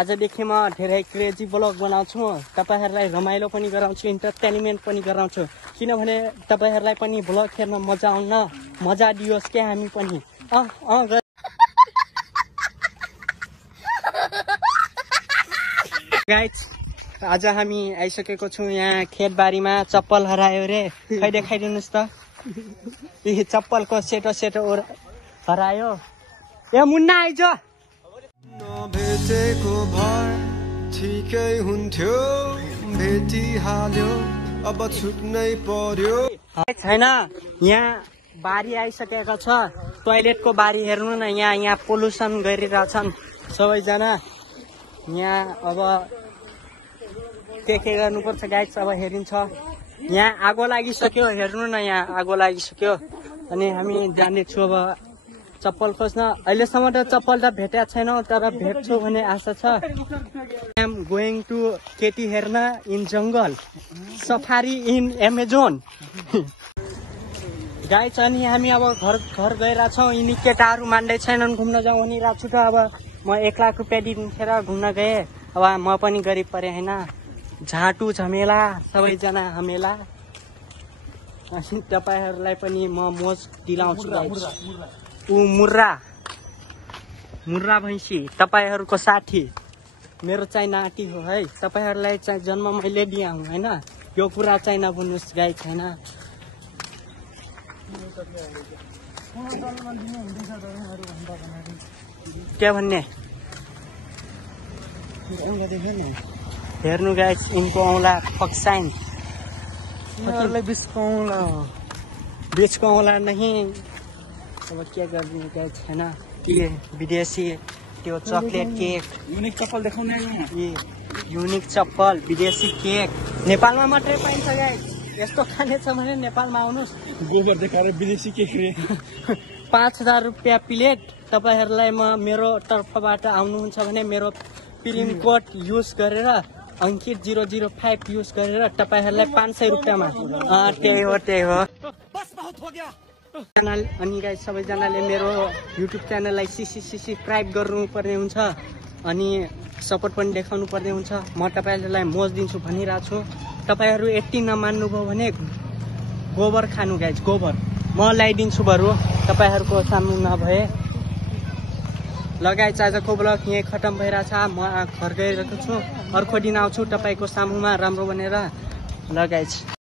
आजदेखि म धेरै क्रेजी ब्लग बनाउँछु तपाईहरुलाई रमाइलो पनि गराउँछु इन्टरटेनमेन्ट पनि गराउँछु किनभने तपाईहरुलाई पनि ब्लग हेर्न मजा आउन मजा दियोस् के हामी पनि गाइस आज हामी आइसकेको छौं यहाँ खेतबारीमा चप्पल हरायो रे खै देखाइदिनुस् त यी चप्पलको सेटो हरायो ए मुन्ना आइज भेटेको भर ठिकै हुन्थ्यो भेटिहाल्यो अब छुट्नै पर्यो छैन यहाँ बारी आइसकेको छ टोयलेटको बारी हेर्नु न यहाँ पोल्युसन गरिरहेछन् सबैजना यहाँ अब के गर्नुपर्छ गाइस अब हेरिन्छ यहाँ आगो लागिसक्यो हेर्नु न यहाँ आगो लागिसक्यो अनि हामी जानेछु अब चप्पल खोज्न अहिलेसम्म त चप्पल त भेटेको छैनौ तर भेट्छु भन्ने आशा छ आई एम गोइङ टु केटी हेर्न इन जंगल सफारी इन एमाजोन गाइस अनि हामी अब घर गइरा छौं यिनी केटाहरु मान्दै छैनन् घुम्न जाउँ भनि राछु त अब म 1 लाख रुपैयाँ दिन्थेर घुम्न गए अब म पनि गरिब परे हैन झाटु झमेला सबैजना हमेला अनि तपाईहरुलाई पनि म मोज दिलाउँछु गाइस उ मुर्रा भैंसी तपाईहरुको साथी मेरो चाहिँ नाटी हो है तपाईहरुलाई चाहिँ जन्म मैले दिया हुँ हैन यो कुरा चाहिँ नभन्नुस् गाइस हैन के भन्ने हेर्नु गाइस इनको औला पक्साइन बिचको औला नहीं अब के गर्दिनु गाइस हैन के विदेशी त्यो चकलेट केक युनिक चप्पल देखाउने युनिक चप्पल विदेशी केक नेपालमा मात्रै पाइन्छ गाइस यस्तो खाने छ भने नेपालमा आउनुस् गोबर देखाएर विदेशी केक रे 5000 रुपैयाँ प्लेट तपाईहरुलाई म मेरो तर्फबाट आउनुहुन्छ भने मेरो पिन कोड युज गरेर अंकित 005 युज गरेर तपाईहरुलाई 500 रुपैयाँमा त्यही हो बस बहुत हो गया अनि गाइस सबैजनाले मेरो युट्युब च्यानललाई सब्स्क्राइब गर्नुपर्ने हुन्छ अनि सपोर्ट पनि देखाउनु पर्ने हुन्छ म तपाईहरुलाई मोज दिन्छु भनिराछु तपाईहरु यति नमान्नु भयो भने गोबर खानु गाइस गोबर म ल्याइदिन्छु बरु तपाईहरुको सामु नभए लगाइछ आजको ब्लग यही खतम भइराछ म घर गइरहेको छु अर्को दिन आउँछु तपाईको सामुमा राम्रो बनेर लगाइछ